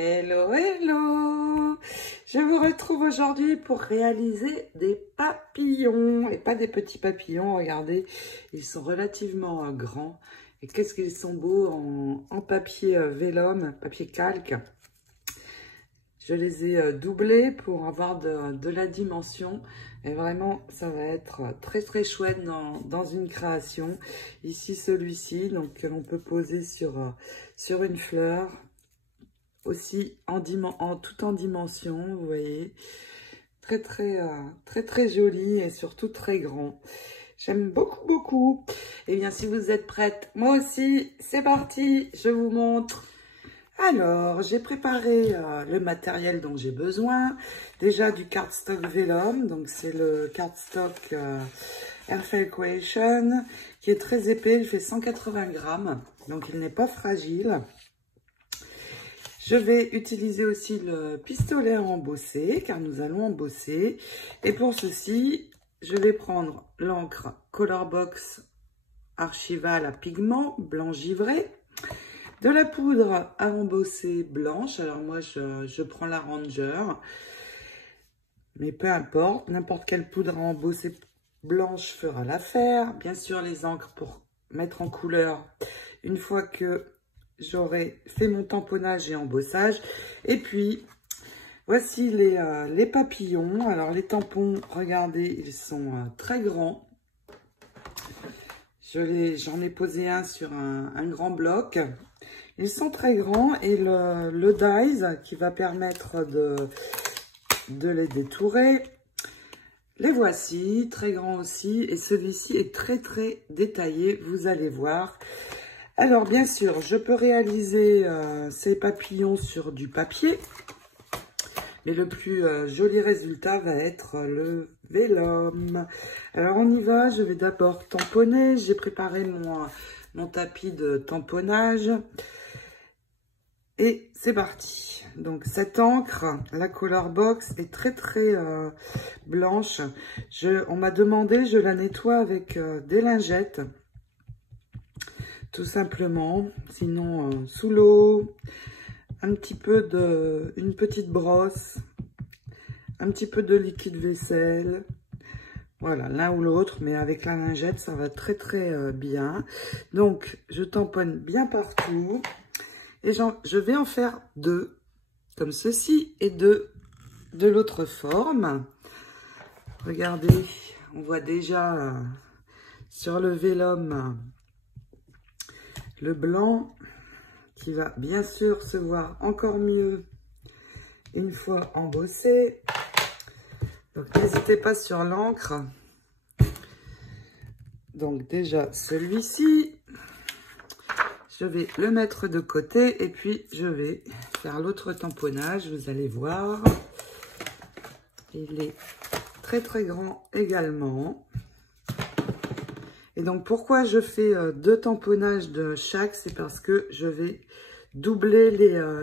Hello, hello! Je vous retrouve aujourd'hui pour réaliser des papillons. Et pas des petits papillons, regardez, ils sont relativement grands. Et qu'est-ce qu'ils sont beaux en papier vélum, papier calque. Je les ai doublés pour avoir de la dimension. Et vraiment, ça va être très très chouette dans une création. Ici, celui-ci, donc que l'on peut poser sur une fleur. Aussi tout en dimension, vous voyez, très joli et surtout très grand. J'aime beaucoup. Et bien, si vous êtes prête, moi aussi, c'est parti, je vous montre. Alors, j'ai préparé le matériel dont j'ai besoin. Déjà du cardstock vélum, donc c'est le cardstock Airfel Creation, qui est très épais, il fait 180 grammes, donc il n'est pas fragile. Je vais utiliser aussi le pistolet à embosser, car nous allons embosser. Et pour ceci, je vais prendre l'encre Colorbox Archival à pigment blanc givré, de la poudre à embosser blanche. Alors moi, je prends la Ranger, mais peu importe, n'importe quelle poudre à embosser blanche fera l'affaire. Bien sûr, les encres pour mettre en couleur une fois que j'aurai fait mon tamponnage et embossage. Et puis, voici les papillons. Alors, les tampons, regardez, ils sont très grands. J'en ai posé un sur un grand bloc. Ils sont très grands et le dies qui va permettre de les détourer. Les voici, très grands aussi. Et celui-ci est très détaillé, vous allez voir. Alors, bien sûr, je peux réaliser ces papillons sur du papier. Mais le plus joli résultat va être le vélum. Alors, on y va. Je vais d'abord tamponner. J'ai préparé mon tapis de tamponnage. Et c'est parti. Donc, cette encre, la Colorbox, est très blanche. On m'a demandé, je la nettoie avec des lingettes. Tout simplement, sinon sous l'eau, une petite brosse, un petit peu de liquide vaisselle, voilà, l'un ou l'autre, mais avec la lingette, ça va très bien. Donc, je tamponne bien partout, et je vais en faire deux, comme ceci, et deux de l'autre forme. Regardez, on voit déjà sur le vélum le blanc qui va bien sûr se voir encore mieux une fois embossé. Donc n'hésitez pas sur l'encre. Donc déjà celui-ci, je vais le mettre de côté et puis je vais faire l'autre tamponnage. Vous allez voir, il est très grand également. Et donc, pourquoi je fais deux tamponnages de chaque? C'est parce que je vais doubler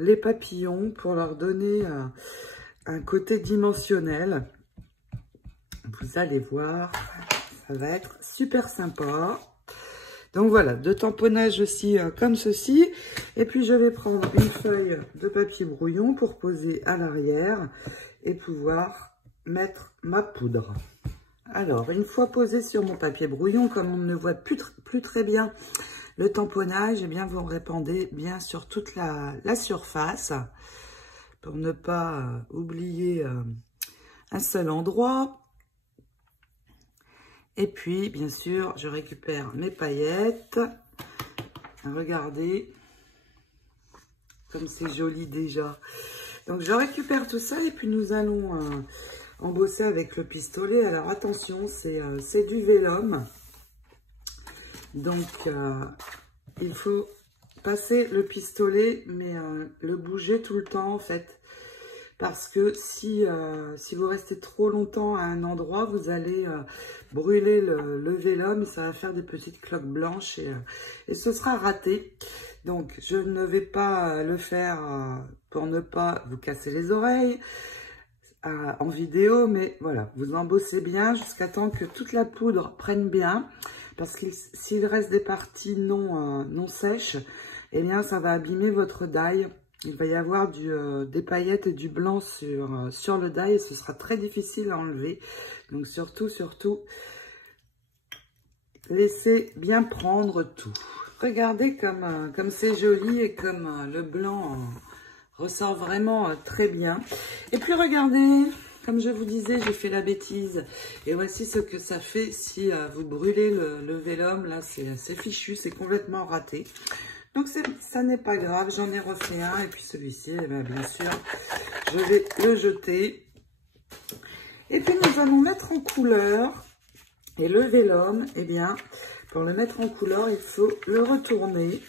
les papillons pour leur donner un côté dimensionnel. Vous allez voir, ça va être super sympa. Donc voilà, deux tamponnages aussi comme ceci. Et puis, je vais prendre une feuille de papier brouillon pour poser à l'arrière et pouvoir mettre ma poudre. Alors, une fois posé sur mon papier brouillon, comme on ne voit plus très bien le tamponnage, eh bien, vous répandez bien sur toute la surface pour ne pas oublier un seul endroit. Et puis, bien sûr, je récupère mes paillettes. Regardez comme c'est joli déjà. Donc, je récupère tout ça et puis nous allons embosser avec le pistolet. Alors attention, c'est du vélum, donc il faut passer le pistolet, mais le bouger tout le temps en fait, parce que si vous restez trop longtemps à un endroit, vous allez brûler le vélum et ça va faire des petites cloques blanches et ce sera raté. Donc je ne vais pas le faire pour ne pas vous casser les oreilles en vidéo, mais voilà, vous embossez bien jusqu'à temps que toute la poudre prenne bien, parce que s'il reste des parties non sèches, eh bien ça va abîmer votre die il va y avoir des paillettes et du blanc sur le die et ce sera très difficile à enlever. Donc surtout, laissez bien prendre tout. Regardez comme c'est joli et comme le blanc ressort vraiment très bien. Et puis regardez, comme je vous disais, j'ai fait la bêtise. Et voici ce que ça fait si vous brûlez le vélum. Là, c'est fichu, c'est complètement raté. Donc ça n'est pas grave, j'en ai refait un. Et puis celui-ci, eh bien sûr, je vais le jeter. Et puis nous allons mettre en couleur. Et le vélum, eh bien, pour le mettre en couleur, il faut le retourner.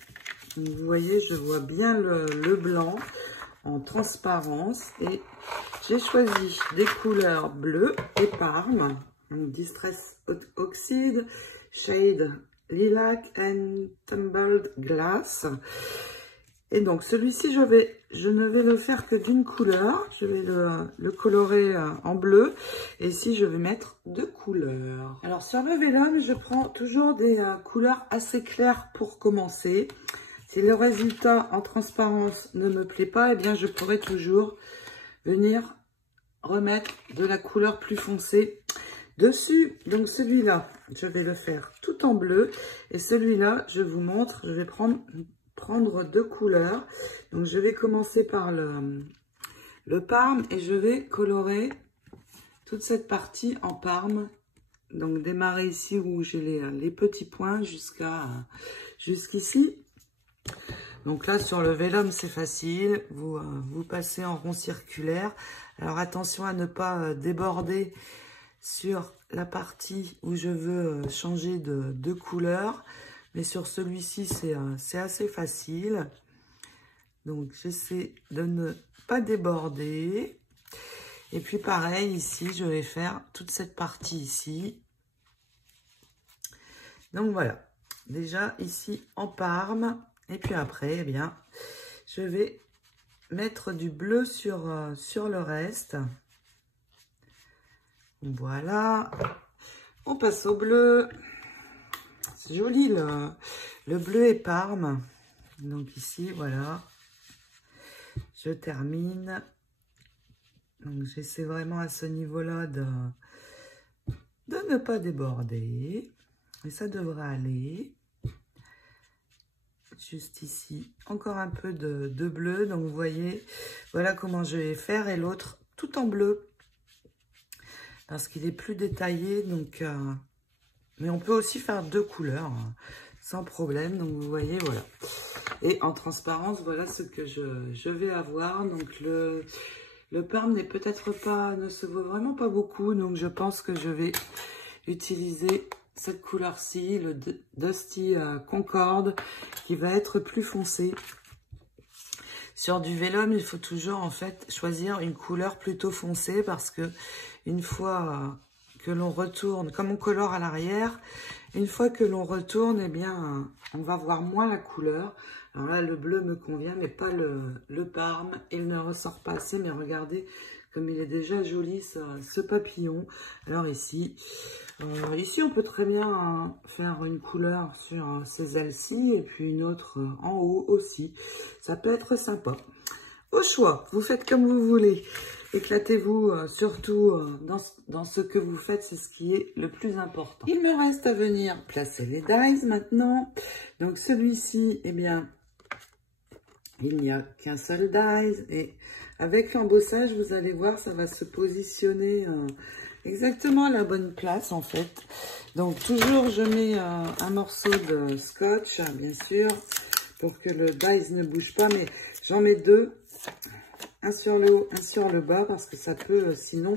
Donc, vous voyez, je vois bien le blanc en transparence. Et j'ai choisi des couleurs bleues et parme. Donc, Distress Oxide, Shade Lilac and Tumbled Glass. Et donc, celui-ci, je ne vais le faire que d'une couleur. Je vais le colorer en bleu. Et ici, je vais mettre 2 couleurs. Alors, sur le vélum, je prends toujours des couleurs assez claires pour commencer. Si le résultat en transparence ne me plaît pas, eh bien, je pourrais toujours venir remettre de la couleur plus foncée dessus. Donc, celui-là, je vais le faire tout en bleu. Et celui-là, je vous montre, je vais prendre 2 couleurs. Donc, je vais commencer par le parme et je vais colorer toute cette partie en parme. Donc, démarrer ici où j'ai les petits points jusqu'ici. Donc là, sur le vélum, c'est facile. Vous passez en rond circulaire. Alors, attention à ne pas déborder sur la partie où je veux changer de couleur. Mais sur celui-ci, c'est assez facile. Donc, j'essaie de ne pas déborder. Et puis, pareil, ici, je vais faire toute cette partie ici. Donc, voilà. Déjà, ici, en parme. Et puis après, eh bien, je vais mettre du bleu sur le reste. Voilà. On passe au bleu. C'est joli le bleu et parme. Donc ici, voilà. Je termine. Donc j'essaie vraiment à ce niveau-là de ne pas déborder. Et ça devrait aller. Juste ici, encore un peu de bleu. Donc vous voyez, voilà comment je vais faire. Et l'autre tout en bleu. Parce qu'il est plus détaillé. Donc, mais on peut aussi faire 2 couleurs. Sans problème. Donc vous voyez, voilà. Et en transparence, voilà ce que je vais avoir. Donc le parme n'est peut-être pas, ne se voit vraiment pas beaucoup. Donc je pense que je vais utiliser cette couleur-ci, le Dusty Concorde, qui va être plus foncé. Sur du vélum, il faut toujours en fait choisir une couleur plutôt foncée parce que une fois que l'on retourne, comme on colore à l'arrière, une fois que l'on retourne, eh bien, on va voir moins la couleur. Alors là, le bleu me convient, mais pas le parme. Il ne ressort pas assez, mais regardez comme il est déjà joli, ce papillon. Alors ici, on peut très bien faire une couleur sur ces ailes-ci et puis une autre en haut aussi. Ça peut être sympa. Au choix, vous faites comme vous voulez. Éclatez-vous surtout dans ce que vous faites, c'est ce qui est le plus important. Il me reste à venir placer les dies maintenant. Donc celui-ci, eh bien, il n'y a qu'un seul die. Et avec l'embossage, vous allez voir, ça va se positionner exactement à la bonne place en fait. Donc toujours, je mets un morceau de scotch, bien sûr, pour que le die ne bouge pas. Mais j'en mets 2. Un sur le haut, un sur le bas, parce que ça peut sinon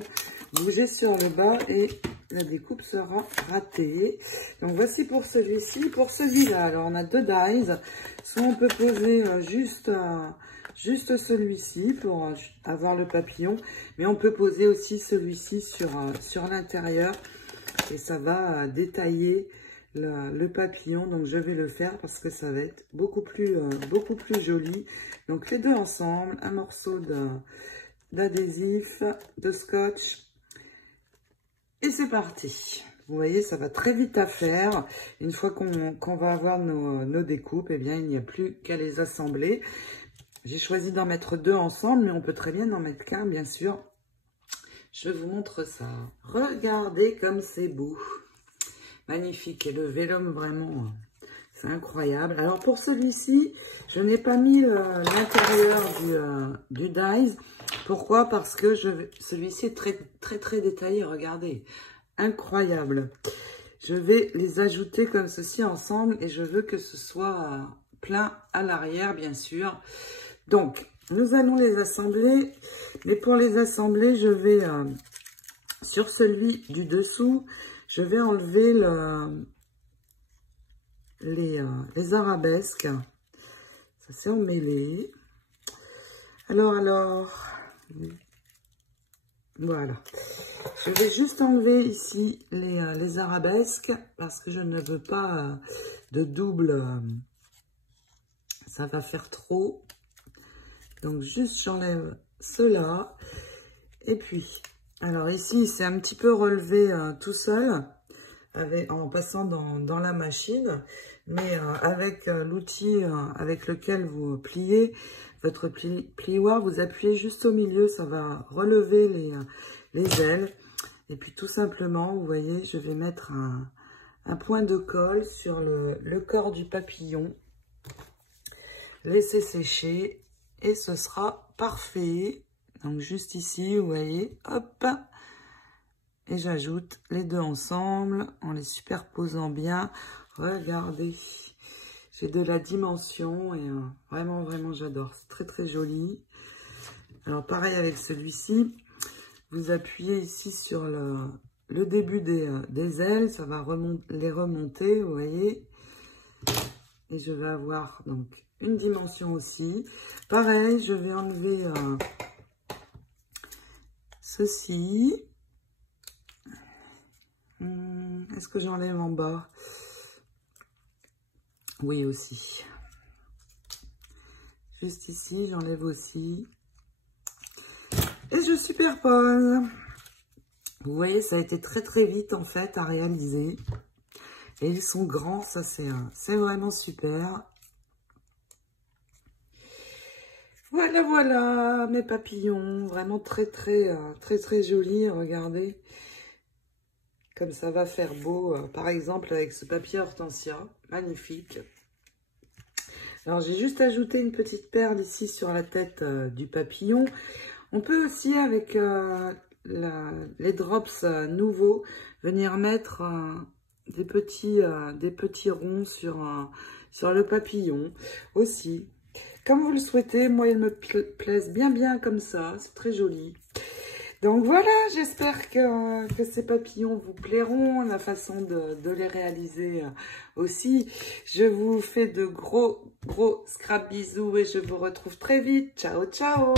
bouger sur le bas et la découpe sera ratée. Donc voici pour celui-ci. Pour celui-là, alors on a 2 dies. Soit on peut poser juste celui-ci pour avoir le papillon, mais on peut poser aussi celui-ci sur l'intérieur et ça va détailler le papillon. Donc je vais le faire parce que ça va être beaucoup plus joli. Donc les 2 ensemble, un morceau d'adhésif, de scotch et c'est parti. Vous voyez, ça va très vite à faire. Une fois qu'on va avoir nos découpes, eh bien il n'y a plus qu'à les assembler. J'ai choisi d'en mettre 2 ensemble, mais on peut très bien en mettre qu'un, bien sûr. Je vous montre ça. Regardez comme c'est beau. Magnifique. Et le vélum, vraiment, c'est incroyable. Alors, pour celui-ci, je n'ai pas mis l'intérieur du dies. Pourquoi? Parce que celui-ci est très, très, très détaillé. Regardez. Incroyable. Je vais les ajouter comme ceci ensemble et je veux que ce soit plein à l'arrière, bien sûr. Donc, nous allons les assembler. Mais pour les assembler, je vais, sur celui du dessous, je vais enlever les arabesques. Ça s'est emmêlé. Alors, voilà. Je vais juste enlever ici les arabesques parce que je ne veux pas de double. Ça va faire trop. Donc, juste, j'enlève cela. Et puis, alors ici, c'est un petit peu relevé tout seul en passant dans la machine. Mais avec l'outil avec lequel vous pliez votre plioir, vous appuyez juste au milieu. Ça va relever les ailes. Et puis, tout simplement, vous voyez, je vais mettre un point de colle sur le corps du papillon. Laisser sécher. Et ce sera parfait. Donc, juste ici, vous voyez, hop. Et j'ajoute les 2 ensemble en les superposant bien. Regardez, j'ai de la dimension et vraiment, vraiment, j'adore. C'est très, très joli. Alors, pareil avec celui-ci. Vous appuyez ici sur le début des ailes. Ça va les remonter, vous voyez. Et je vais avoir, donc, une dimension aussi. Pareil, je vais enlever ceci. Est-ce que j'enlève en bas? Oui, aussi. Juste ici, j'enlève aussi. Et je superpose. Vous voyez, ça a été très très vite en fait à réaliser. Et ils sont grands, ça c'est vraiment super. Voilà, voilà, mes papillons, vraiment très, très, très, très jolis, regardez. Comme ça va faire beau, par exemple, avec ce papier hortensia, magnifique. Alors, j'ai juste ajouté une petite perle ici sur la tête du papillon. On peut aussi, avec les drops nouveaux, venir mettre des petits ronds sur le papillon aussi. Comme vous le souhaitez, moi, ils me plaisent bien comme ça. C'est très joli. Donc voilà, j'espère que ces papillons vous plairont, la façon de les réaliser aussi. Je vous fais de gros scrap bisous et je vous retrouve très vite. Ciao, ciao!